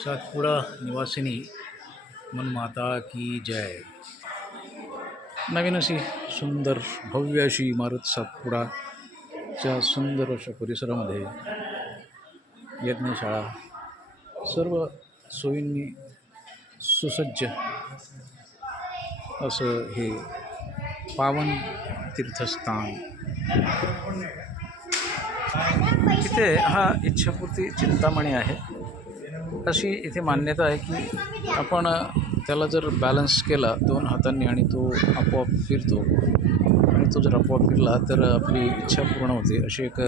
सातपुडा निवासिनी मनमाता की जय। नवीन अशी सुंदर भव्य अशी इमारत सातपुडाच्या सुंदर अशा परिसरामध्ये यज्ञशाळा सर्व सोयींनी सुसज्ज असं हे पावन तीर्थस्थान. इथे हा इच्छापूर्ती चिंतामणी आहे. अशी इथे मान्यता आहे की आपण त्याला जर बॅलन्स केला दोन हातांनी आणि तो आपोआप फिरतो आणि तो जर आपोआप फिरला तर आपली इच्छा पूर्ण होते अशी एक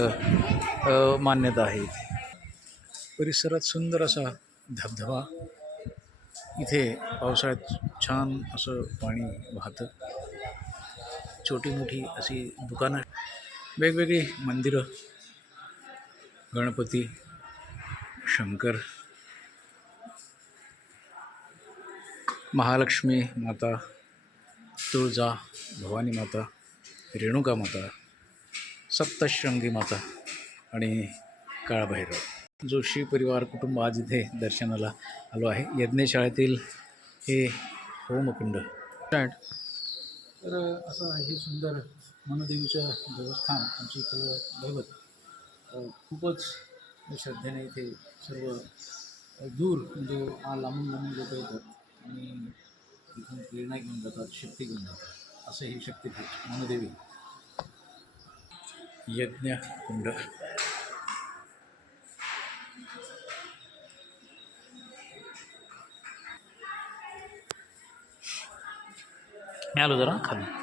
मान्यता आहे इथे. परिसरात सुंदर असा धबधबा इथे पावसाळ्यात छान असं पाणी वाहतं. छोटी मोठी अशी दुकानं वेगवेगळी मंदिरं गणपती शंकर महालक्ष्मी माता तुळजा भवानी माता रेणुका माता सप्तशृंगी माता आणि काळभैरव. जोशी परिवार कुटुंब आज इथे दर्शनाला आलो आहे. यज्ञशाळेतील हे होमकुंड. तर असं हे सुंदर मनदेवीचं देवस्थान आमची इथलं दैवत. खूपच श्रद्धेने इथे सर्व दूर म्हणजे लांबून लांबून लोक येतात. आणि इथून प्रेरणा घेऊन जातात, शक्ती घेऊन जातात. असं हे शक्तीपीठ मनदेवी. यज्ञ कुंड. मी आलो जरा खाली.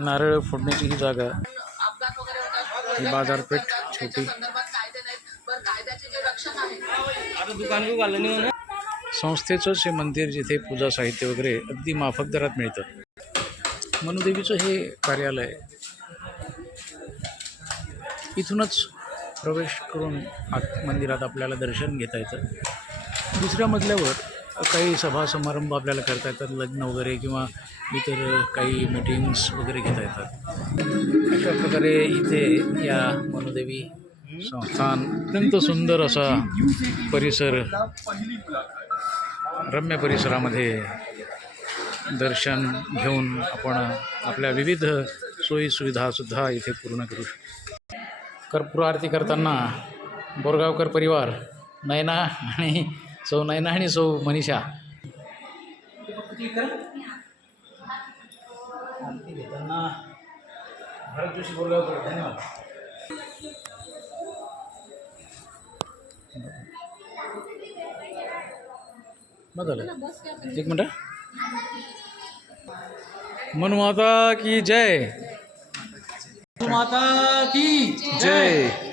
नारळ फोडण्याची ही जागा ही बाजारपेठ छोटी. संस्थेचंच हे मंदिर जिथे पूजा साहित्य वगैरे अगदी माफक दरात मिळतं. मनुदेवीचं हे कार्यालय इथूनच प्रवेश करून आत मंदिरात आपल्याला दर्शन घेता येतं. दुसऱ्या मजल्यावर काही सभा समारंभ आपल्याला करता येतात लग्न वगैरे किंवा इतर काही मीटिंग्स वगैरे घेता येतात. अशा प्रकारे इथे या मनुदेवी संस्थान अत्यंत सुंदर असा परिसर रम्य परिसरामध्ये दर्शन घेऊन आपण आपल्या विविध सोयीसुविधासुद्धा इथे पूर्ण करू शकतो. कर्पूर आरती करताना बोरगावकर परिवार नयना आणि सौ नयना आणि सौ मनीषा. आरती घेताना भरत जोशी बोरगावकर धन्यवाद. एक मिनटं. मनुमाता की जय. माता की जय.